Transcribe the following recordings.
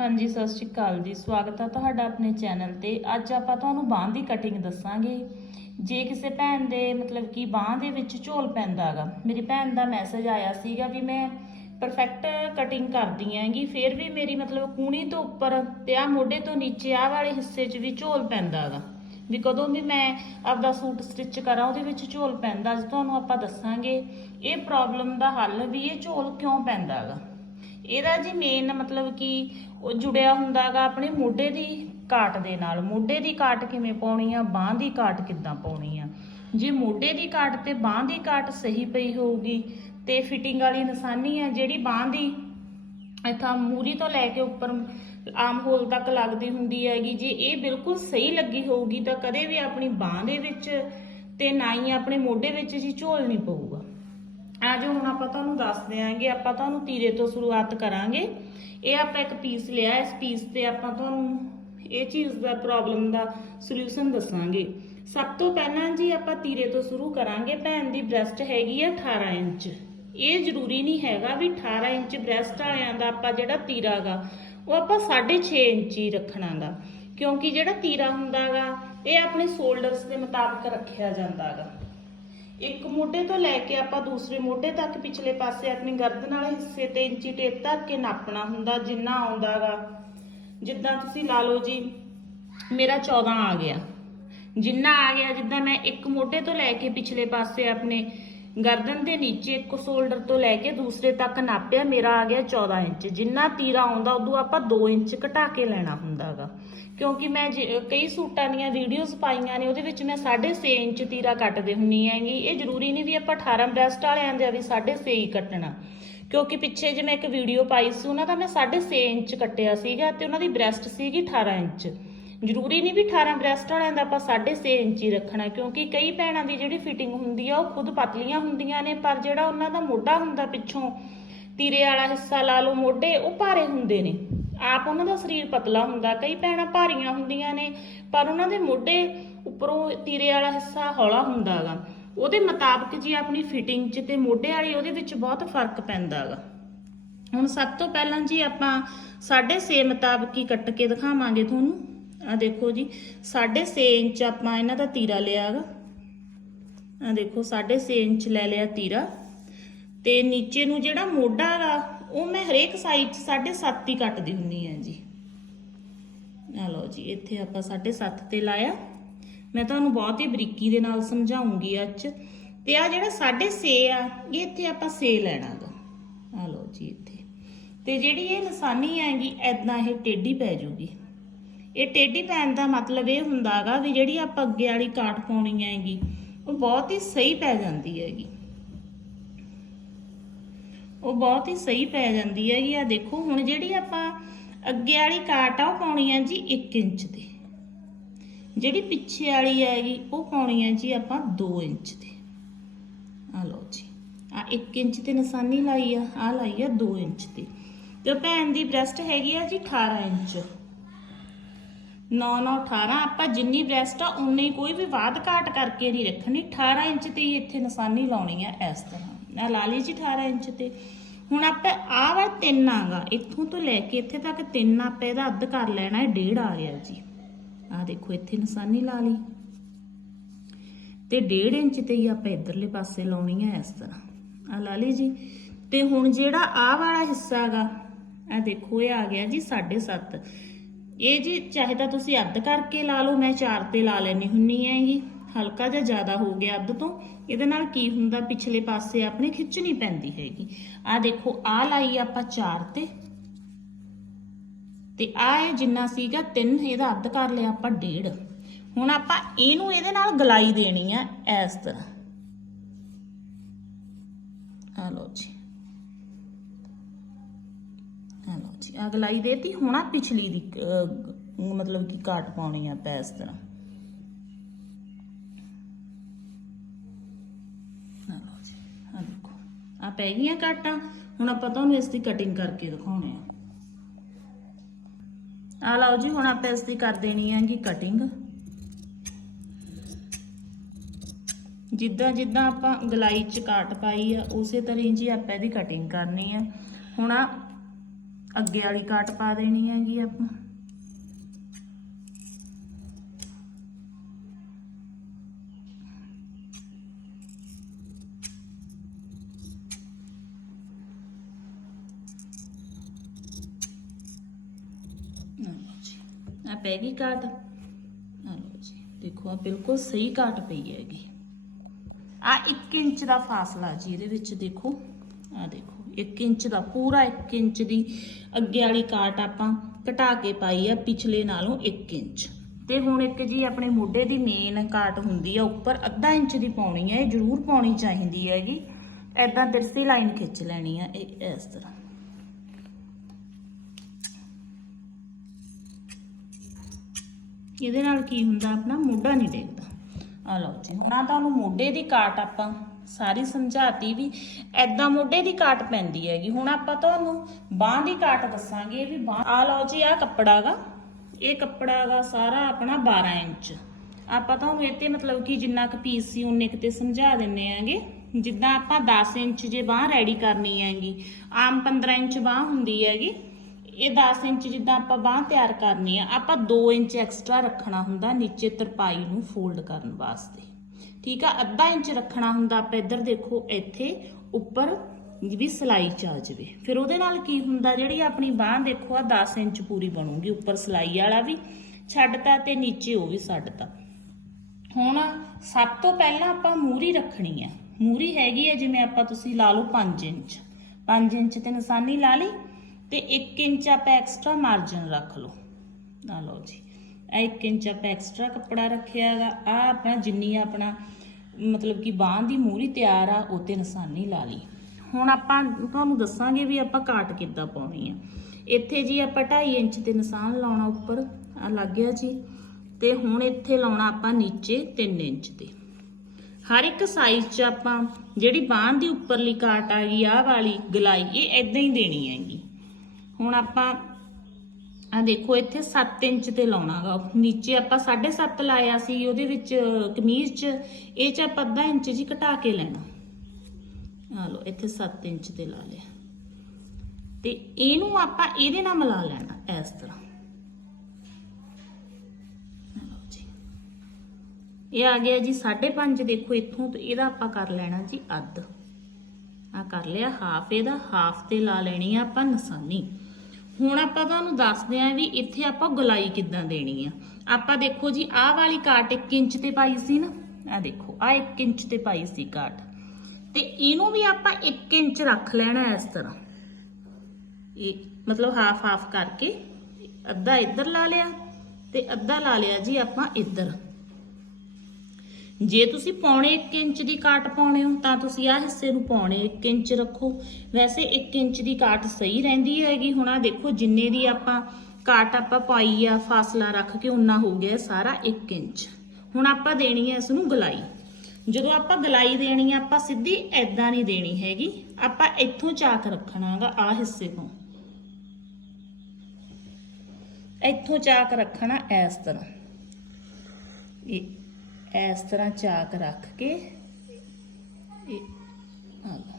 ਹਾਂਜੀ, ਸਤਿ ਸ਼੍ਰੀ ਅਕਾਲ ਜੀ। ਸਵਾਗਤ ਹੈ ਤੁਹਾਡਾ ਆਪਣੇ ਚੈਨਲ ਤੇ। ਅੱਜ ਆਪਾਂ ਤੁਹਾਨੂੰ ਬਾਂਹ ਦੀ ਕਟਿੰਗ ਦੱਸਾਂਗੇ। ਜੇ ਕਿਸੇ ਭੈਣ ਦੇ ਮਤਲਬ ਕਿ ਬਾਂਹ ਦੇ ਵਿੱਚ ਝੋਲ ਪੈਂਦਾਗਾ ਮੇਰੀ ਭੈਣ ਦਾ ਮੈਸੇਜ ਆਇਆ ਸੀਗਾ ਵੀ ਮੈਂ ਪਰਫੈਕਟ ਕਟਿੰਗ ਕਰਦੀ ਆਂਗੀ, ਫਿਰ ਵੀ ਮੇਰੀ ਮਤਲਬ ਕੂਣੀ ਤੋਂ ਉੱਪਰ ਤੇ ਆ ਮੋਢੇ ਤੋਂ ਨੀਚੇ ਆ ਵਾਲੇ ਹਿੱਸੇ 'ਚ ਵੀ ਝੋਲ ਪੈਂਦਾਗਾ ਵੀ ਕਦੋਂ ਵੀ ਮੈਂ ਆਪਦਾ ਸੂਟ ਸਟਿਚ ਕਰਾਂ, ਉਹਦੇ ਵਿੱਚ ਝੋਲ ਪੈਂਦਾ, ਅੱਜ ਤੁਹਾਨੂੰ ਆਪਾਂ ਦੱਸਾਂਗੇ, ਇਹ ਪ੍ਰੋਬਲਮ ਦਾ ਹੱਲ ਵੀ ਇਹ ਝੋਲ ਕਿਉਂ ਪੈਂਦਾਗਾ ਇਹਦਾ ਜੀ ਮੇਨ ਮਤਲਬ ਕਿ ਉਹ ਜੁੜਿਆ ਹੁੰਦਾਗਾ ਆਪਣੇ ਮੋਢੇ ਦੀ ਕਾਟ ਦੇ ਨਾਲ। ਮੋਢੇ ਦੀ ਕਾਟ ਕਿਵੇਂ ਪਾਉਣੀ ਆ? ਬਾਹ ਦੀ ਕਾਟ ਕਿੱਦਾਂ ਪਾਉਣੀ ਆ? ਜੇ ਮੋਢੇ ਦੀ ਕਾਟ ਤੇ ਬਾਹ ਦੀ ਕਾਟ ਸਹੀ ਪਈ ਹੋਊਗੀ, ਤੇ ਫਿਟਿੰਗ ਵਾਲੀ ਨਿਸ਼ਾਨੀ ਆ ਜਿਹੜੀ ਬਾਹ ਦੀ, ਇੱਥਾਂ ਮੂਰੀ ਤੋਂ ਲੈ ਕੇ ਉੱਪਰ ਆਮ ਹੋਲ ਤੱਕ ਲੱਗਦੀ ਹੁੰਦੀ ਹੈਗੀ, ਜੇ ਇਹ ਬਿਲਕੁਲ ਸਹੀ ਲੱਗੀ ਹੋਊਗੀ ਤਾਂ ਕਦੇ ਵੀ ਆਪਣੀ ਬਾਹ ਦੇ ਵਿੱਚ ਤੇ ਨਾ ਹੀ ਆਪਣੇ ਮੋਢੇ ਵਿੱਚ ਜੀ ਝੋਲ ਨਹੀਂ ਪਊਗਾ। ਆ ਜੋ ਹੁਣ ਆਪਾਂ ਤੁਹਾਨੂੰ ਦੱਸ ਦਿਆਂਗੇ, ਆਪਾਂ ਤੁਹਾਨੂੰ ਤੀਰੇ ਤੋਂ ਸ਼ੁਰੂਆਤ ਕਰਾਂਗੇ। ਇਹ ਆਪਾਂ ਇੱਕ ਪੀਸ ਲਿਆ, ਇਸ ਪੀਸ ਤੇ ਆਪਾਂ ਤੁਹਾਨੂੰ ਇਹ ਚੀਜ਼ ਦਾ ਪ੍ਰੋਬਲਮ ਦਾ ਸੋਲੂਸ਼ਨ ਦੱਸਾਂਗੇ। ਸਭ ਤੋਂ ਪਹਿਲਾਂ ਜੀ ਆਪਾਂ ਤੀਰੇ ਤੋਂ ਸ਼ੁਰੂ ਕਰਾਂਗੇ। ਭੈਣ ਦੀ ਬ੍ਰੈਸਟ ਹੈਗੀ ਆ 18 ਇੰਚ। ਇਹ ਜ਼ਰੂਰੀ ਨਹੀਂ ਹੈਗਾ ਵੀ 18 ਇੰਚ ਬ੍ਰੈਸਟ ਵਾਲਿਆਂ ਦਾ ਆਪਾਂ ਜਿਹੜਾ ਤੀਰਾਗਾ ਉਹ ਆਪਾਂ 6.5 ਇੰਚ ਹੀ ਰੱਖਣਾਗਾ। ਕਿਉਂਕਿ ਜਿਹੜਾ ਤੀਰਾ ਹੁੰਦਾਗਾ, ਇਹ ਆਪਣੇ ਸ਼ੋਲਡਰਸ ਦੇ ਮੁਤਾਬਕ ਰੱਖਿਆ ਜਾਂਦਾਗਾ। ਇੱਕ ਮੋਢੇ ਤੋਂ ਲੈ ਕੇ ਆਪਾਂ ਦੂਸਰੇ ਮੋਢੇ ਤੱਕ ਪਿਛਲੇ ਪਾਸੇ ਆਪਣੀ ਗਰਦਨ ਵਾਲੇ ਹਿੱਸੇ ਤੇ ਇੰਚੀ ਟੇਪ ਧਰ ਕੇ ਨਾਪਣਾ ਹੁੰਦਾ ਜਿੰਨਾ ਆਉਂਦਾਗਾ। ਜਿੱਦਾਂ ਤੁਸੀਂ ਲਾ ਲਓ ਜੀ, ਮੇਰਾ 14 ਆ ਗਿਆ। ਜਿੰਨਾ ਆ ਗਿਆ, ਜਿੱਦਾਂ ਮੈਂ ਇੱਕ ਮੋਢੇ ਤੋਂ ਲੈ ਕੇ ਪਿਛਲੇ ਪਾਸੇ ਆਪਣੇ ਗਰਦਨ ਦੇ ਨੀਚੇ ਇੱਕ ਸ਼ੋਲਡਰ ਤੋਂ ਲੈ ਕੇ ਦੂਸਰੇ ਤੱਕ ਨਾਪਿਆ, ਮੇਰਾ ਆ ਗਿਆ 14 ਇੰਚ। ਜਿੰਨਾ ਤੀਰਾ ਆਉਂਦਾ, ਉਦੋਂ ਆਪਾਂ 2 ਇੰਚ ਘਟਾ ਕੇ ਲੈਣਾ ਹੁੰਦਾਗਾ। ਕਿਉਂਕਿ ਮੈਂ ਜੇ- ਕਈ ਸੂਟਾਂ ਦੀਆਂ ਵੀਡੀਓਜ਼ ਪਾਈਆਂ ਨੇ, ਉਹਦੇ ਵਿੱਚ ਮੈਂ 6.5 ਇੰਚ ਤੀਰਾ ਕੱਟਦੇ ਹੁੰਨੀ ਹੈਗੀ। ਇਹ ਜ਼ਰੂਰੀ ਨਹੀਂ ਵੀ ਆਪਾਂ 18 ਬ੍ਰੈਸਟ ਵਾਲਿਆਂ ਦੇ ਵੀ 6.5 ਹੀ ਕੱਟਣਾ। ਕਿਉਂਕਿ ਪਿੱਛੇ ਜੇ ਮੈਂ ਇੱਕ ਵੀਡੀਓ ਪਾਈ ਸੀ, ਉਹਨਾਂ ਦਾ ਮੈਂ 6.5 ਇੰਚ ਕੱਟਿਆ ਸੀਗਾ ਤੇ ਉਹਨਾਂ ਦੀ ਬ੍ਰੈਸਟ ਸੀਗੀ 18 ਇੰਚ। ਜ਼ਰੂਰੀ ਨਹੀਂ ਵੀ 18 ਬ੍ਰੈਸਟ ਵਾਲਿਆਂ ਦਾ ਆਪਾਂ 6.5 ਇੰਚ ਹੀ ਰੱਖਣਾ, ਕਿਉਂਕਿ ਕਈ ਭੈਣਾਂ ਦੀ ਜਿਹੜੀ ਫਿਟਿੰਗ ਹੁੰਦੀ ਆ, ਉਹ ਖੁਦ ਪਤਲੀਆਂ ਹੁੰਦੀਆਂ ਨੇ, ਪਰ ਜਿਹੜਾ ਉਹਨਾਂ ਦਾ ਮੋਢਾ ਹੁੰਦਾ ਪਿੱਛੋਂ, ਤੀਰੇ ਵਾਲਾ ਹਿੱਸਾ ਲਾ ਲਓ ਮੋਢੇ, ਉਹ ਭਾਰੇ ਹੁੰਦੇ ਨੇ। ਆਪ ਉਹਨਾਂ ਦਾ ਸਰੀਰ ਪਤਲਾ ਹੁੰਦਾ, ਕਈ ਭੈਣਾਂ ਭਾਰੀਆਂ ਹੁੰਦੀਆਂ ਨੇ, ਪਰ ਉਹਨਾਂ ਦੇ ਮੋਢੇ ਉੱਪਰੋਂ ਤੀਰੇ ਵਾਲਾ ਹਿੱਸਾ ਹੌਲਾ ਹੁੰਦਾਗਾ ਉਹਦੇ ਮੁਤਾਬਕ ਜੀ ਆਪਣੀ ਫਿਟਿੰਗ 'ਚ ਤੇ ਮੋਢੇ ਵਾਲੀ ਉਹਦੇ ਵਿੱਚ ਬਹੁਤ ਫ਼ਰਕ ਪੈਂਦਾਗਾ ਹੁਣ ਸਭ ਤੋਂ ਪਹਿਲਾਂ ਜੀ ਆਪਾਂ 6.5 ਮੁਤਾਬਕ ਹੀ ਕੱਟ ਕੇ ਦਿਖਾਵਾਂਗੇ ਤੁਹਾਨੂੰ ਆ ਦੇਖੋ ਜੀ 6.5 ਇੰਚ ਆਪਾਂ ਇਹਨਾਂ ਦਾ ਤੀਰਾ ਲਿਆਗਾ ਆ ਦੇਖੋ 6.5 ਇੰਚ ਲੈ ਲਿਆ ਤੀਰਾ। ਤੇ ਨੀਚੇ ਨੂੰ ਜਿਹੜਾ ਮੋਢਾ ਗਾ ਉਹ ਮੈਂ ਹਰੇਕ ਸਾਈਡ 'ਚ 7.5 ਹੀ ਕੱਟਦੀ ਹੁੰਨੀ ਆ ਜੀ। ਆ ਲਓ ਜੀ, ਇੱਥੇ ਆਪਾਂ 7.5 ਤੇ ਲਾਇਆ। ਮੈਂ ਤੁਹਾਨੂੰ ਬਹੁਤ ਹੀ ਬਰੀਕੀ ਦੇ ਨਾਲ ਸਮਝਾਉਂਗੀ ਅੱਜ। ਤੇ ਆ ਜਿਹੜਾ 6.5 ਆ, ਇਹ ਇੱਥੇ ਆਪਾਂ 6 ਲੈਣਾਗਾ ਆ ਲਓ ਜੀ ਇੱਥੇ। ਤੇ ਜਿਹੜੀ ਇਹ ਨਿਸ਼ਾਨੀ ਆਏਗੀ ਐਦਾਂ ਇਹ ਟੇਢੀ ਪੈ ਜੂਗੀ। ਇਹ ਟੇਢੀ ਪੈਣ ਦਾ ਮਤਲਬ ਇਹ ਹੁੰਦਾਗਾ ਵੀ ਜਿਹੜੀ ਆਪਾਂ ਅੱਗੇ ਵਾਲੀ ਕਾਟ ਪਾਉਣੀ ਹੈਗੀ, ਉਹ ਬਹੁਤ ਹੀ ਸਹੀ ਪੈ ਜਾਂਦੀ ਹੈਗੀ। ਉਹ ਬਹੁਤ ਹੀ ਸਹੀ ਪੈ ਜਾਂਦੀ ਹੈਗੀ। ਆ ਦੇਖੋ, ਹੁਣ ਜਿਹੜੀ ਆਪਾਂ ਅੱਗੇ ਵਾਲੀ ਕਾਟ ਆ, ਉਹ ਪਾਉਣੀ ਆ ਜੀ 1 ਇੰਚ ਦੀ। ਜਿਹੜੀ ਪਿੱਛੇ ਵਾਲੀ ਹੈਗੀ, ਉਹ ਪਾਉਣੀ ਹੈ ਜੀ ਆਪਾਂ 2 ਇੰਚ ਦੀ। ਆ ਲਓ ਜੀ ਆ 1 ਇੰਚ ਤੇ ਨਿਸ਼ਾਨੀ ਲਾਈ ਆ ਆ ਲਾਈ ਆ 2 ਇੰਚ ਤੇ ਤੇ ਭੈਣ ਦੀ ਬ੍ਰੈਸਟ ਹੈਗੀ ਆ ਜੀ 18 ਇੰਚ। 9 9 18 ਆਪਾਂ ਜਿੰਨੀ ਬ੍ਰੈਸਟ ਆ ਉਨੀ ਕੋਈ ਵੀ ਵਾਧ ਘਾਟ ਕਰਕੇ ਨਹੀਂ ਰੱਖਣੀ। 18 ਇੰਚ ਤੇ ਹੀ ਇੱਥੇ ਨਿਸ਼ਾਨੀ ਲਾਉਣੀ ਆ ਇਸ ਤਰ੍ਹਾਂ। ਆ ਲਾ ਲਈ ਜੀ 18 ਇੰਚ ਤੇ। ਹੁਣ ਆਪਾਂ ਆਹ ਵਾ ਤਿੰਨ ਆਗਾ, ਇੱਥੋਂ ਤੋਂ ਲੈ ਕੇ ਇੱਥੇ ਤੱਕ ਤਿੰਨ ਆਪਾਂ ਇਹਦਾ ਅੱਧ ਕਰ ਲੈਣਾ ਹੈ ਡੇਢ ਆ ਰਿਹਾ ਜੀ। ਆ ਦੇਖੋ, ਇੱਥੇ ਨਿਸ਼ਾਨੀ ਲਾ ਲਈ। ਤੇ ਡੇਢ ਇੰਚ ਤੇ ਹੀ ਆਪਾਂ ਇਧਰਲੇ ਪਾਸੇ ਲਾਉਣੀ ਆ ਇਸ ਤਰ੍ਹਾਂ। ਆ ਲਾ ਲਈ ਜੀ। ਤੇ ਹੁਣ ਜਿਹੜਾ ਆਹ ਵਾਲਾ ਹਿੱਸਾ ਹੈਗਾ ਆ ਦੇਖੋ, ਇਹ ਆ ਗਿਆ ਜੀ 7.5 ਇਹ ਜੀ ਚਾਹੇ ਤਾਂ ਤੁਸੀਂ ਅੱਧ ਕਰਕੇ ਲਾ ਲਓ, ਮੈਂ 4 ਤੇ ਲਾ ਲੈਣੀ ਹੁੰਨੀ ਹੈਗੀ ਹਲਕਾ ਜਿਹਾ ਜ਼ਿਆਦਾ ਹੋ ਗਿਆ ਅੱਧ ਤੋਂ, ਇਹਦੇ ਨਾਲ ਕੀ ਹੁੰਦਾ, ਪਿਛਲੇ ਪਾਸੇ ਆਪਣੇ ਖਿੱਚਣੀ ਪੈਂਦੀ ਹੈਗੀ। ਆ ਦੇਖੋ ਆ ਲਾਈ ਆਪਾਂ 4 ਤੇ। ਤੇ ਆ ਇਹ ਜਿੰਨਾ ਸੀਗਾ 3 ਇਹਦਾ ਅੱਧ ਕਰ ਲਿਆ ਆਪਾਂ 1.5 ਹੁਣ ਆਪਾਂ ਇਹਨੂੰ ਇਹਦੇ ਨਾਲ ਗਲਾਈ ਦੇਣੀ ਆ, ਇਸ ਤਰ੍ਹਾਂ। ਆ ਲਓ ਜੀ। ਲਓ ਜੀ ਆ ਗਲਾਈ ਦੇਤੀ, ਹੁਣ ਆ ਪਿਛਲੀ ਦੀ ਮਤਲਬ ਕਿ ਕਾਟ ਪਾਉਣੀ ਆ ਪੈ ਇਸ ਤਰ੍ਹਾਂ। ਆ ਲਓ ਜੀ ਦੇਖੋ। ਆ ਪੈ ਗਈਆਂ ਕਾਟਾਂ ਹੁਣ ਆਪਾਂ ਤੁਹਾਨੂੰ ਇਸ ਦੀ ਕਟਿੰਗ ਕਰਕੇ ਦਿਖਾਉਣੇ ਆ। ਆ ਲਓ ਜੀ, ਹੁਣ ਆਪਾਂ ਇਸ ਦੀ ਕਰ ਦੇਣੀ ਹੈਗੀ ਕਟਿੰਗ ਜਿੱਦਾਂ ਜਿੱਦਾਂ ਆਪਾਂ ਗਲਾਈ ਚ ਕਾਟ ਪਾਈ ਆ, ਉਸੇ ਤਰ੍ਹਾਂ ਜੀ ਆਪਾਂ ਇਹਦੀ ਕਟਿੰਗ ਕਰਨੀ ਆ। ਹੁਣ ਆ ਅੱਗੇ ਵਾਲੀ ਕਾਟ ਪਾ ਦੇਣੀ ਹੈਗੀ ਆਪਾਂ। ਆ ਪੈ ਗਈ ਕਾਟ। ਆ ਲਓ ਜੀ ਦੇਖੋ ਆ ਬਿਲਕੁਲ ਸਹੀ ਕਾਟ ਪਈ ਹੈਗੀ। ਆ 1 ਇੰਚ ਦਾ ਫਾਸਲਾ ਜੀ ਇਹਦੇ ਵਿੱਚ ਦੇਖੋ। 1 ਇੰਚ ਦਾ, ਪੂਰਾ 1 ਇੰਚ ਦੀ ਅੱਗੇ ਵਾਲੀ ਕਾਟ ਆਪਾਂ ਘਟਾ ਕੇ ਪਾਈ ਆ ਪਿਛਲੇ ਨਾਲੋਂ 1 ਇੰਚ। ਤੇ ਹੁਣ ਇੱਕ ਜੀ ਆਪਣੇ ਮੋਢੇ ਦੀ ਮੇਨ ਕਾਟ ਹੁੰਦੀ ਆ, ਉੱਪਰ ਅੱਧਾ ਇੰਚ ਦੀ ਪਾਉਣੀ ਹੈ ਇਹ ਜ਼ਰੂਰ ਪਾਉਣੀ ਚਾਹੀਦੀ ਹੈਗੀ। ਐਦਾਂ ਤਿਰਸੀ ਲਾਈਨ ਖਿੱਚ ਲੈਣੀ ਆ ਇਹ, ਇਸ ਤਰ੍ਹਾਂ। ਇਹਦੇ ਨਾਲ ਕੀ ਹੁੰਦਾ, ਆਪਣਾ ਮੋਢਾ ਨਹੀਂ ਡੇਗਦਾ ਆ ਲਓ ਜੀ, ਹੁਣ ਆ ਤੁਹਾਨੂੰ ਮੋਢੇ ਦੀ ਕਾਟ ਆਪਾਂ ਸਾਰੀ ਸਮਝਾਤੀ ਵੀ ਐਦਾਂ ਮੋਢੇ ਦੀ ਕਾਟ ਪੈਂਦੀ ਹੈਗੀ। ਹੁਣ ਆਪਾਂ ਤੁਹਾਨੂੰ ਬਾਹ ਦੀ ਕਾਟ ਦੱਸਾਂਗੇ ਵੀ ਬਾਹ ਆ ਲਓ ਜੀ ਆ ਕੱਪੜਾਗਾ ਇਹ ਕੱਪੜਾਗਾ ਸਾਰਾ ਆਪਣਾ 12 ਇੰਚ। ਆਪਾਂ ਤੁਹਾਨੂੰ ਇਹ ਤੇ ਮਤਲਬ ਕਿ ਜਿੰਨਾ ਕੁ ਪੀਸ ਸੀ, ਉਨੇ ਕਿਤੇ ਸਮਝਾ ਦਿੰਨੇ ਆਂਗੇ ਜਿੱਦਾਂ ਆਪਾਂ 10 ਇੰਚ ਜੇ ਬਾਹ ਰੈਡੀ ਕਰਨੀ ਹੈਗੀ, ਆਮ 15 ਇੰਚ ਬਾਹ ਹੁੰਦੀ ਹੈਗੀ। ਇਹ 10 ਇੰਚ ਜਿੱਦਾਂ ਆਪਾਂ ਬਾਹ ਤਿਆਰ ਕਰਨੀ ਆ, ਆਪਾਂ 2 ਇੰਚ ਐਕਸਟਰਾ ਰੱਖਣਾ ਹੁੰਦਾ ਨੀਚੇ ਤਰਪਾਈ ਨੂੰ ਫੋਲਡ ਕਰਨ ਵਾਸਤੇ। ਠੀਕ ਆ? ਅੱਧਾ ਇੰਚ ਰੱਖਣਾ ਹੁੰਦਾ ਆਪਾਂ ਇੱਧਰ ਦੇਖੋ, ਇੱਥੇ ਉੱਪਰ ਵੀ ਸਲਾਈ ਚ ਆ ਜਾਵੇ। ਫਿਰ ਉਹਦੇ ਨਾਲ ਕੀ ਹੁੰਦਾ? ਜਿਹੜੀ ਆਪਣੀ ਬਾਹ ਦੇਖੋ ਆ 10 ਇੰਚ ਪੂਰੀ ਬਣੂਗੀ, ਉੱਪਰ ਸਲਾਈ ਵਾਲਾ ਵੀ ਛੱਡਤਾ ਤੇ ਨੀਚੇ ਉਹ ਵੀ ਛੱਡਤਾ ਹੁਣ ਸਭ ਤੋਂ ਪਹਿਲਾਂ ਆਪਾਂ ਮੂਰੀ ਰੱਖਣੀ ਆ। ਮੂਰੀ ਹੈਗੀ ਆ, ਜਿਵੇਂ ਆਪਾਂ ਤੁਸੀਂ ਲਾ ਲਓ 5 ਇੰਚ। 5 ਇੰਚ ਤੇ ਨਿਸ਼ਾਨੀ ਲਾ ਲਈ ਤੇ 1 ਇੰਚ ਆਪਾਂ ਐਕਸਟਰਾ ਮਾਰਜਨ ਰੱਖ ਲਓ। ਆ ਲਓ ਜੀ। ਇਹ 1 ਇੰਚ ਆਪਾਂ ਐਕਸਟਰਾ ਕੱਪੜਾ ਰੱਖਿਆ ਹੈਗਾ। ਆ ਆਪਣਾ ਜਿੰਨੀ ਆਪਣਾ ਮਤਲਬ ਕਿ ਬਾਹਾਂ ਦੀ ਮੂਰੀ ਤਿਆਰ ਆ, ਉਹ ਤੇ ਨਿਸ਼ਾਨੀ ਲਾ ਲਈ। ਹੁਣ ਆਪਾਂ ਤੁਹਾਨੂੰ ਦੱਸਾਂਗੇ ਵੀ ਆਪਾਂ ਕਾਟ ਕਿੱਦਾਂ ਪਾਉਣੀ ਆ। ਇੱਥੇ ਜੀ ਆਪਾਂ 2.5 ਇੰਚ ਤੇ ਨਿਸ਼ਾਨ ਲਾਉਣਾ ਉੱਪਰ, ਆ ਲੱਗ ਗਿਆ ਜੀ। ਤੇ ਹੁਣ ਇੱਥੇ ਲਾਉਣਾ ਆਪਾਂ ਨੀਚੇ 3 ਇੰਚ ਤੇ। ਹਰ ਇੱਕ ਸਾਈਜ਼ 'ਚ ਆਪਾਂ ਜਿਹੜੀ ਬਾਂਹ ਦੀ ਉੱਪਰਲੀ ਕਾਟ ਆ ਗਈ, ਆਹ ਵਾਲੀ, ਗਲਾਈ, ਇਹ ਐਦਾਂ ਹੀ ਦੇਣੀ ਹੈਗੀ। ਹੁਣ ਆਪਾਂ ਆ ਦੇਖੋ, ਇੱਥੇ 7 ਇੰਚ ਤੇ ਲਾਉਣਾਗਾ। ਨੀਚੇ ਆਪਾਂ 7.5 ਲਾਇਆ ਸੀ, ਉਹਦੇ ਵਿੱਚ ਕਮੀਜ਼ 'ਚ, ਇਹ 'ਚ ਆਪਾਂ ਅੱਧਾ ਇੰਚ ਜੀ ਘਟਾ ਕੇ ਲੈਣਾ। ਆ ਲਓ, ਇੱਥੇ 7 ਇੰਚ ਤੇ ਲਾ ਲਿਆ। ਤੇ ਇਹਨੂੰ ਆਪਾਂ ਇਹਦੇ ਨਾਲ ਮਿਲਾ ਲੈਣਾ, ਇਸ ਤਰ੍ਹਾਂ। ਇਹ ਆ ਗਿਆ ਜੀ 5.5 ਦੇਖੋ ਇੱਥੋਂ ਤੇ ਇਹਦਾ ਆਪਾਂ ਕਰ ਲੈਣਾ ਜੀ ਅੱਧ। ਆ ਕਰ ਲਿਆ, ਹਾਫ ਇਹਦਾ, ਹਾਫ ਤੇ ਲਾ ਲੈਣੀ ਆ ਆਪਾਂ ਨਿਸ਼ਾਨੀ। ਹੁਣ ਆਪਾਂ ਤੁਹਾਨੂੰ ਦੱਸਦੇ ਆਂ ਵੀ ਇੱਥੇ ਆਪਾਂ ਗੁਲਾਈ ਕਿੱਦਾਂ ਦੇਣੀ ਆ। ਆਪਾਂ ਦੇਖੋ ਜੀ, ਆਹ ਵਾਲੀ ਕਾਟ 1 ਇੰਚ ਤੇ ਪਾਈ ਸੀ ਨਾ। ਆ ਦੇਖੋ ਆ 1 ਇੰਚ ਤੇ ਪਾਈ ਸੀ ਕਾਟ। ਤੇ ਇਹਨੂੰ ਵੀ ਆਪਾਂ 1 ਇੰਚ ਰੱਖ ਲੈਣਾ ਇਸ ਤਰ੍ਹਾਂ। ਇਹ ਮਤਲਬ ਹਾਫ ਹਾਫ ਕਰਕੇ ਅੱਧਾ ਇੱਧਰ ਲਾ ਲਿਆ ਤੇ ਅੱਧਾ ਲਾ ਲਿਆ ਜੀ ਆਪਾਂ ਇੱਧਰ। ਜੇ ਤੁਸੀਂ ਪੌਣੇ 1 ਇੰਚ ਦੀ ਕਾਟ ਪਾਉਣੇ ਹੋ, ਤਾਂ ਤੁਸੀਂ ਆਹ ਹਿੱਸੇ ਨੂੰ ਪੌਣੇ 1 ਇੰਚ ਰੱਖੋ। ਵੈਸੇ 1 ਇੰਚ ਦੀ ਕਾਟ ਸਹੀ ਰਹਿੰਦੀ ਹੈਗੀ। ਹੁਣ ਆ ਦੇਖੋ, ਜਿੰਨੇ ਦੀ ਆਪਾਂ ਕਾਟ ਆਪਾਂ ਪਾਈ ਆ, ਫਾਸਲਾ ਰੱਖ ਕੇ ਉਨਾ ਹੋ ਗਿਆ ਸਾਰਾ 1 ਇੰਚ। ਹੁਣ ਆਪਾਂ ਦੇਣੀ ਹੈ ਇਸ ਨੂੰ ਗਲਾਈ। ਜਦੋਂ ਆਪਾਂ ਗਲਾਈ ਦੇਣੀ ਆ, ਆਪਾਂ ਸਿੱਧੀ ਐਦਾਂ ਨਹੀਂ ਦੇਣੀ ਹੈਗੀ। ਆਪਾਂ ਇੱਥੋਂ ਚਾਕ ਰੱਖਣਾਗਾ ਆ ਹਿੱਸੇ ਤੋਂ। ਇੱਥੋਂ ਚਾਕ ਰੱਖਣਾ ਇਸ ਤਰ੍ਹਾਂ। ਇਹ ਇਸ ਤਰ੍ਹਾਂ ਚਾਕ ਰੱਖ ਕੇ। ਇਹ ਆ ਲਓ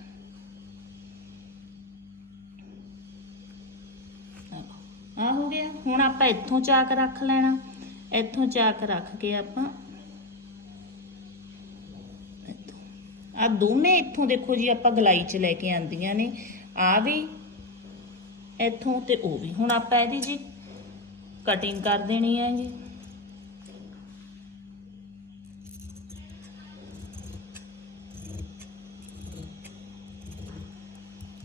ਆ ਹੋ ਗਿਆ। ਹੁਣ ਆਪਾਂ ਇੱਥੋਂ ਚਾਕ ਰੱਖ ਲੈਣਾ। ਇੱਥੋਂ ਚਾਕ ਰੱਖ ਕੇ ਆਪਾਂ ਆ ਦੋਨੇ ਇੱਥੋਂ ਦੇਖੋ ਜੀ ਆਪਾਂ ਗਲਾਈ 'ਚ ਲੈ ਕੇ ਆਂਦੀਆਂ ਨੇ। ਆ ਵੀ ਇੱਥੋਂ ਤੇ ਉਹ ਵੀ। ਹੁਣ ਆਪਾਂ ਇਹਦੀ ਜੀ ਕਟਿੰਗ ਕਰ ਦੇਣੀ ਹੈ ਜੀ।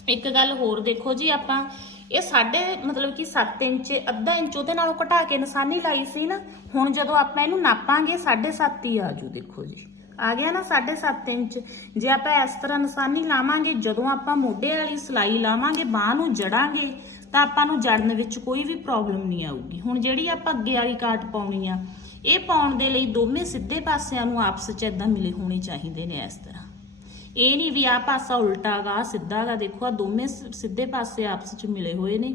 ਇੱਕ ਗੱਲ ਹੋਰ ਦੇਖੋ ਜੀ, ਆਪਾਂ ਇਹ ਸਾਡੇ ਮਤਲਬ ਕਿ 7 ਇੰਚ, ਅੱਧਾ ਇੰਚ ਉਹਦੇ ਨਾਲੋਂ ਘਟਾ ਕੇ ਨਿਸ਼ਾਨੀ ਲਾਈ ਸੀ ਨਾ, ਹੁਣ ਜਦੋਂ ਆਪਾਂ ਇਹਨੂੰ ਨਾਪਾਂਗੇ 7.5 ਹੀ ਆ ਜੂ ਦੇਖੋ ਜੀ। ਆ ਗਿਆ ਨਾ 7.5 ਇੰਚ। ਜੇ ਆਪਾਂ ਇਸ ਤਰ੍ਹਾਂ ਨਿਸ਼ਾਨੀ ਲਾਵਾਂਗੇ, ਜਦੋਂ ਆਪਾਂ ਮੋਢੇ ਵਾਲੀ ਸਲਾਈ ਲਾਵਾਂਗੇ, ਬਾਹ ਨੂੰ ਜੜਾਂਗੇ, ਤਾਂ ਆਪਾਂ ਨੂੰ ਜੜਨ ਵਿੱਚ ਕੋਈ ਵੀ ਪ੍ਰੋਬਲਮ ਨਹੀਂ ਆਊਗੀ। ਹੁਣ ਜਿਹੜੀ ਆਪਾਂ ਅੱਗੇ ਵਾਲੀ ਕਾਟ ਪਾਉਣੀ ਆ, ਇਹ ਪਾਉਣ ਦੇ ਲਈ ਦੋਵੇਂ ਸਿੱਧੇ ਪਾਸਿਆਂ ਨੂੰ ਆਪਸ ਵਿੱਚ ਇਦਾਂ ਮਿਲੇ ਹੋਣੇ ਚਾਹੀਦੇ ਨੇ ਇਸ ਤਰ੍ਹਾਂ। ਇਹ ਨਹੀਂ ਵੀ ਆ ਪਾਸਾ ਉਲਟਾ ਗਾ, ਸਿੱਧਾ ਗਾ, ਦੇਖੋ ਆ ਦੋਵੇਂ ਸਿੱਧੇ ਪਾਸੇ ਆਪਸ ਵਿੱਚ ਮਿਲੇ ਹੋਏ ਨੇ।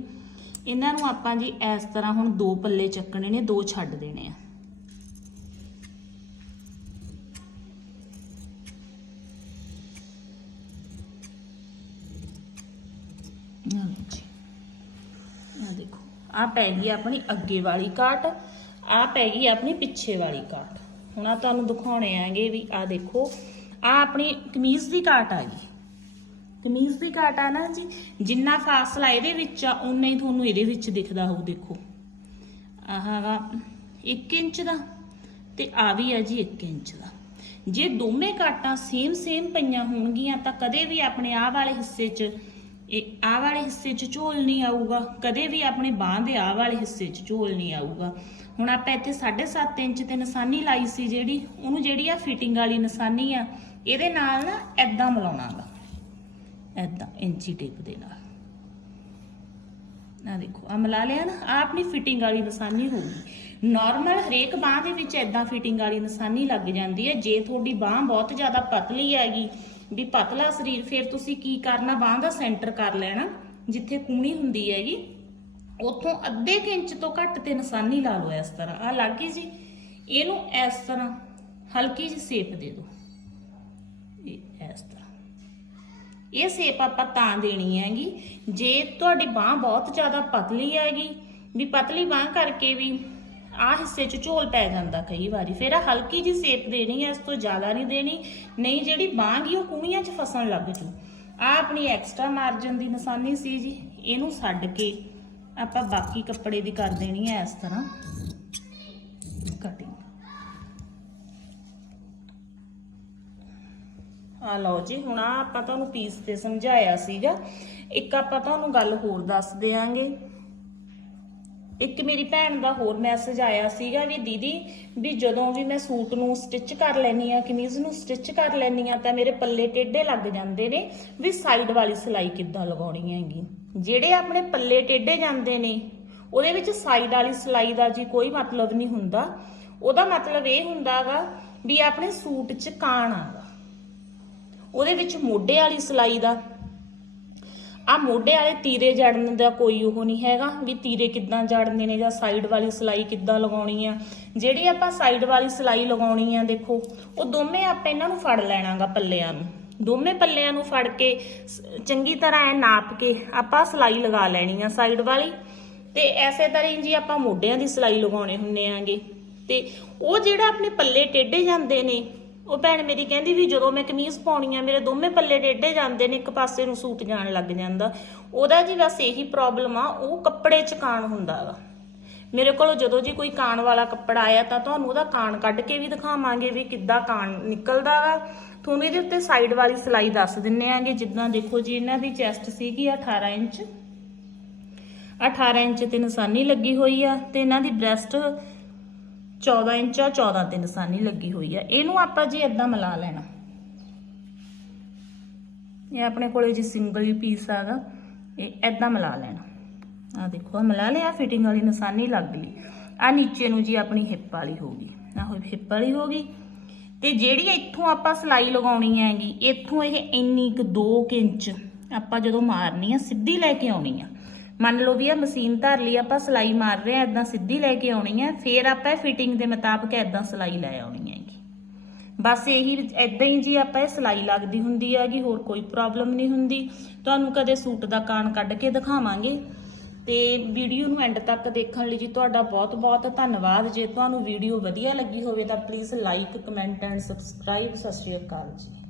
ਇਹਨਾਂ ਨੂੰ ਆਪਾਂ ਜੀ ਇਸ ਤਰ੍ਹਾਂ ਹੁਣ ਦੋ ਪੱਲੇ ਚੱਕਣੇ ਨੇ, ਦੋ ਛੱਡ ਦੇਣੇ ਆ। ਆਹ ਦੇਖੋ ਆ ਪੈ ਗਈ ਆਪਣੀ ਅੱਗੇ ਵਾਲੀ ਕਾਟ ਆ ਪੈ ਗਈ ਆਪਣੀ ਪਿੱਛੇ ਵਾਲੀ ਕਾਟ। ਹੁਣ ਆ ਤੁਹਾਨੂੰ ਦਿਖਾਉਣੇ ਆਂਗੇ ਵੀ ਆ ਦੇਖੋ ਆ ਆਪਣੀ ਕਮੀਜ਼ ਦੀ ਕਾਟ ਆ ਗਈ ਕਮੀਜ਼ ਦੀ ਕਾਟ ਆ ਨਾ ਜੀ, ਜਿੰਨਾ ਫਾਸਲਾ ਇਹਦੇ ਵਿੱਚ ਆ ਉਨਾ ਹੀ ਤੁਹਾਨੂੰ ਇਹਦੇ ਵਿੱਚ ਦਿਖਦਾ ਹੋਊ, ਦੇਖੋ। ਆਹ ਹੈਗਾ 1 ਇੰਚ ਦਾ ਤੇ ਆ ਵੀ ਆ ਜੀ 1 ਇੰਚ ਦਾ। ਜੇ ਦੋਵੇਂ ਕਾਟਾਂ ਸੇਮ ਸੇਮ ਪਈਆਂ ਹੋਣਗੀਆਂ, ਤਾਂ ਕਦੇ ਵੀ ਆਪਣੇ ਆਹ ਵਾਲੇ ਹਿੱਸੇ 'ਚ, ਇਹ ਆਹ ਵਾਲੇ ਹਿੱਸੇ 'ਚ ਝੋਲ ਨਹੀਂ ਆਊਗਾ। ਕਦੇ ਵੀ ਆਪਣੇ ਬਾਹ ਦੇ ਆਹ ਵਾਲੇ ਹਿੱਸੇ 'ਚ ਝੋਲ ਨਹੀਂ ਆਊਗਾ। ਹੁਣ ਆਪਾਂ ਇੱਥੇ 7.5 ਇੰਚ ਤੇ ਨਿਸ਼ਾਨੀ ਲਾਈ ਸੀ ਜਿਹੜੀ, ਉਹਨੂੰ ਜਿਹੜੀ ਆ ਫਿਟਿੰਗ ਵਾਲੀ ਨਿਸ਼ਾਨੀ ਆ ਇਹਦੇ ਨਾਲ ਨਾ ਐਦਾਂ ਮਿਲਾਉਣਾਗਾ ਐਦਾਂ ਇੰਚੀ ਟੇਪ ਦੇ ਨਾਲ। ਆ ਦੇਖੋ ਆ ਮਿਲਾ ਲਿਆ ਨਾ ਆ ਆਪਣੀ ਫਿਟਿੰਗ ਵਾਲੀ ਨਿਸ਼ਾਨੀ ਹੋਊਗੀ ਨਾਰਮਲ ਹਰੇਕ ਬਾਹ ਦੇ ਵਿੱਚ ਐਦਾਂ ਫਿਟਿੰਗ ਵਾਲੀ ਨਿਸ਼ਾਨੀ ਲੱਗ ਜਾਂਦੀ ਹੈ। ਜੇ ਤੁਹਾਡੀ ਬਾਹ ਬਹੁਤ ਜ਼ਿਆਦਾ ਪਤਲੀ ਹੈਗੀ, ਵੀ ਪਤਲਾ ਸਰੀਰ, ਫਿਰ ਤੁਸੀਂ ਕੀ ਕਰਨਾ? ਬਾਹ ਦਾ ਸੈਂਟਰ ਕਰ ਲੈਣਾ, ਜਿੱਥੇ ਕੂਣੀ ਹੁੰਦੀ ਹੈਗੀ। ਉੱਥੋਂ ਅੱਧੇ ਕੁ ਇੰਚ ਤੋਂ ਘੱਟ ਤੇ ਨਿਸ਼ਾਨੀ ਲਾ ਲਓ ਇਸ ਤਰ੍ਹਾਂ। ਆ ਲੱਗ ਗਈ ਜੀ। ਇਹਨੂੰ ਇਸ ਤਰ੍ਹਾਂ ਹਲਕੀ ਜਿਹੀ ਸ਼ੇਪ ਦੇ ਦਿਓ। ਇਹ ਸ਼ੇਪ ਆਪਾਂ ਤਾਂ ਦੇਣੀ ਹੈਗੀ। ਜੇ ਤੁਹਾਡੀ ਬਾਹ ਬਹੁਤ ਜ਼ਿਆਦਾ ਪਤਲੀ ਹੈਗੀ, ਵੀ ਪਤਲੀ ਬਾਹ ਕਰਕੇ ਵੀ ਆਹ ਹਿੱਸੇ 'ਚ ਝੋਲ ਪੈ ਜਾਂਦਾ ਕਈ ਵਾਰੀ, ਫਿਰ ਆ ਹਲਕੀ ਜੀ ਸ਼ੇਪ ਦੇਣੀ ਹੈ, ਇਸ ਤੋਂ ਜ਼ਿਆਦਾ ਨਹੀਂ ਦੇਣੀ, ਨਹੀਂ ਜਿਹੜੀ ਬਾਹ ਗਈ ਉਹ ਕੂਣੀਆਂ 'ਚ ਫਸਣ ਲੱਗ ਜੂ। ਆ ਆਪਣੀ ਐਕਸਟਰਾ ਮਾਰਜਨ ਦੀ ਨਿਸ਼ਾਨੀ ਸੀ ਜੀ, ਇਹਨੂੰ ਛੱਡ ਕੇ ਆਪਾਂ ਬਾਕੀ ਕੱਪੜੇ ਦੀ ਕਰ ਦੇਣੀ ਹੈ ਇਸ ਤਰ੍ਹਾਂ। ਕਟਿੰਗ ਆ ਲਓ ਜੀ, ਹੁਣ ਆ ਆਪਾਂ ਤੁਹਾਨੂੰ ਪੀਸ ਤੇ ਸਮਝਾਇਆ ਸੀਗਾ। ਇੱਕ ਆਪਾਂ ਤੁਹਾਨੂੰ ਗੱਲ ਹੋਰ ਦੱਸ ਦਿਆਂਗੇ। ਇੱਕ ਮੇਰੀ ਭੈਣ ਦਾ ਹੋਰ ਮੈਸੇਜ ਆਇਆ ਸੀਗਾ ਵੀ ਦੀਦੀ, ਵੀ ਜਦੋਂ ਵੀ ਮੈਂ ਸੂਟ ਨੂੰ ਸਟਿਚ ਕਰ ਲੈਣੀ ਆ ਕਮੀਜ਼ ਨੂੰ ਸਟਿਚ ਕਰ ਲੈਣੀ ਆ ਤਾਂ ਮੇਰੇ ਪੱਲੇ ਟੇਢੇ ਲੱਗ ਜਾਂਦੇ ਨੇ ਵੀ ਸਾਈਡ ਵਾਲੀ ਸਿਲਾਈ ਕਿੱਦਾਂ ਲਗਾਉਣੀ ਹੈਗੀ। ਜਿਹੜੇ ਆਪਣੇ ਪੱਲੇ ਟੇਢੇ ਜਾਂਦੇ ਨੇ, ਉਹਦੇ ਵਿੱਚ ਸਾਈਡ ਵਾਲੀ ਸਿਲਾਈ ਦਾ ਜੀ ਕੋਈ ਮਤਲਬ ਨਹੀਂ ਹੁੰਦਾ। ਉਹਦਾ ਮਤਲਬ ਇਹ ਹੁੰਦਾਗਾ ਵੀ ਆਪਣੇ ਸੂਟ 'ਚ ਕਾਣ ਆਗਾ ਉਹਦੇ ਵਿੱਚ ਮੋਢੇ ਵਾਲੀ ਸਿਲਾਈ ਦਾ। ਆ ਮੋਢੇ ਵਾਲੇ ਤੀਰੇ ਜੜਨ ਦਾ ਕੋਈ ਉਹ ਨਹੀਂ ਹੈਗਾ ਵੀ ਤੀਰੇ ਕਿੱਦਾਂ ਜੜਨੇ ਨੇ ਜਾਂ ਸਾਈਡ ਵਾਲੀ ਸਿਲਾਈ ਕਿੱਦਾਂ ਲਗਾਉਣੀ ਆ। ਜਿਹੜੀ ਆਪਾਂ ਸਾਈਡ ਵਾਲੀ ਸਿਲਾਈ ਲਗਾਉਣੀ ਆ, ਦੇਖੋ, ਉਹ ਦੋਵੇਂ ਆਪਾਂ ਇਹਨਾਂ ਨੂੰ ਫੜ ਲੈਣਾਗਾ ਪੱਲਿਆਂ ਨੂੰ। ਦੋਵੇਂ ਪੱਲਿਆਂ ਨੂੰ ਫੜ ਕੇ ਸ- ਚੰਗੀ ਤਰ੍ਹਾਂ ਐ ਨਾਪ ਕੇ ਆਪਾਂ ਸਿਲਾਈ ਲਗਾ ਲੈਣੀ ਆ ਸਾਈਡ ਵਾਲੀ। ਤੇ ਐਸੇ ਤਰ੍ਹਾਂ ਹੀ ਜੀ ਆਪਾਂ ਮੋਢਿਆਂ ਦੀ ਸਿਲਾਈ ਲਗਾਉਣੇ ਹੁੰਨੇ ਆਂਗੇ। ਤੇ ਉਹ ਜਿਹੜਾ ਆਪਣੇ ਪੱਲੇ ਟੇਢੇ ਜਾਂਦੇ ਨੇ ਉਹ ਭੈਣ ਮੇਰੀ ਕਹਿੰਦੀ ਵੀ ਜਦੋਂ ਮੈਂ ਕਮੀਜ਼ ਪਾਉਣੀ ਆ, ਮੇਰੇ ਦੋਵੇਂ ਪੱਲੇ ਟੇਢੇ ਜਾਂਦੇ ਨੇ, ਇੱਕ ਪਾਸੇ ਨੂੰ ਸੂਟ ਜਾਣ ਲੱਗ ਜਾਂਦਾ। ਉਹਦਾ ਜੀ ਬਸ ਇਹੀ ਪ੍ਰੋਬਲਮ ਆ, ਉਹ ਕੱਪੜੇ 'ਚ ਕਾਣ ਹੁੰਦਾ ਵਾ। ਮੇਰੇ ਕੋਲ ਜਦੋਂ ਜੀ ਕੋਈ ਕਾਣ ਵਾਲਾ ਕੱਪੜਾ ਆਇਆ ਤਾਂ ਤੁਹਾਨੂੰ ਉਹਦਾ ਕਾਣ ਕੱਢ ਕੇ ਵੀ ਦਿਖਾਵਾਂਗੇ ਵੀ ਕਿੱਦਾਂ ਕਾਣ ਨਿਕਲਦਾ ਵਾ। ਤੁਹਾਨੂੰ ਇਹਦੇ ਉੱਤੇ ਸਾਈਡ ਵਾਲੀ ਸਿਲਾਈ ਦੱਸ ਦਿੰਨੇ ਆਂਗੇ, ਜਿੱਦਾਂ ਦੇਖੋ ਜੀ, ਇਹਨਾਂ ਦੀ ਚੈਸਟ ਸੀਗੀ 18 ਇੰਚ। 18 ਇੰਚ ਤੇ ਨਿਸ਼ਾਨੀ ਲੱਗੀ ਹੋਈ ਆ ਤੇ ਇਹਨਾਂ ਦੀ ਬ੍ਰੈਸਟ 14 ਇੰਚ ਆ 14 ਤੇ ਨਿਸ਼ਾਨੀ ਲੱਗੀ ਹੋਈ ਆ। ਇਹਨੂੰ ਆਪਾਂ ਜੀ ਇਦਾਂ ਮਿਲਾ ਲੈਣਾ। ਇਹ ਆਪਣੇ ਕੋਲੇ ਜੀ ਸਿੰਗਲ ਹੀ ਪੀਸ ਆਗਾ, ਇਹ ਇਦਾਂ ਮਿਲਾ ਲੈਣਾ। ਆ ਦੇਖੋ ਆ ਮਿਲਾ ਲਿਆ ਫਿਟਿੰਗ ਵਾਲੀ ਨਿਸ਼ਾਨੀ ਲੱਗ ਗਈ। ਆ ਨੀਚੇ ਨੂੰ ਜੀ ਆਪਣੀ ਹਿੱਪ ਵਾਲੀ ਹੋ ਗਈ। ਆ ਹੋਈ ਹਿੱਪ ਵਾਲੀ ਹੋ ਗਈ। ਤੇ ਜਿਹੜੀ ਇੱਥੋਂ ਆਪਾਂ ਸਲਾਈ ਲਗਾਉਣੀ ਹੈਗੀ, ਇੱਥੋਂ ਇਹ ਇੰਨੀ ਕੁ 2 ਇੰਚ ਆਪਾਂ ਜਦੋਂ ਮਾਰਨੀ ਆ, ਸਿੱਧੀ ਲੈ ਕੇ ਆਉਣੀ ਆ। ਮੰਨ ਲਓ ਵੀ ਆ ਮਸ਼ੀਨ ਧਰ ਲਈ, ਆਪਾਂ ਸਲਾਈ ਮਾਰ ਰਹੇ ਆ ਇਦਾਂ ਸਿੱਧੀ ਲੈ ਕੇ ਆਉਣੀ ਹੈ, ਫੇਰ ਆਪਾਂ ਫਿਟਿੰਗ ਦੇ ਮੁਤਾਬਕ ਇਦਾਂ ਸਲਾਈ ਲੈ ਆਉਣੀ ਹੈਗੀ। ਬਸ ਇਹੀ ਇਦਾਂ ਹੀ ਜੀ ਆਪਾਂ ਇਹ ਸਲਾਈ ਲੱਗਦੀ ਹੁੰਦੀ ਹੈਗੀ ਹੋਰ ਕੋਈ ਪ੍ਰੋਬਲਮ ਨਹੀਂ ਹੁੰਦੀ। ਤੁਹਾਨੂੰ ਕਦੇ ਸੂਟ ਦਾ ਕਾਣ ਕੱਢ ਕੇ ਦਿਖਾਵਾਂਗੇ। ਤੇ ਵੀਡੀਓ ਨੂੰ ਐਂਡ ਤੱਕ ਦੇਖਣ ਲਈ ਜੀ ਤੁਹਾਡਾ ਬਹੁਤ ਬਹੁਤ ਧੰਨਵਾਦ। ਜੇ ਤੁਹਾਨੂੰ ਵੀਡੀਓ ਵਧੀਆ ਲੱਗੀ ਹੋਵੇ ਤਾਂ please like comment and subscribe ਸਤਿ ਸ਼੍ਰੀ ਅਕਾਲ ਜੀ।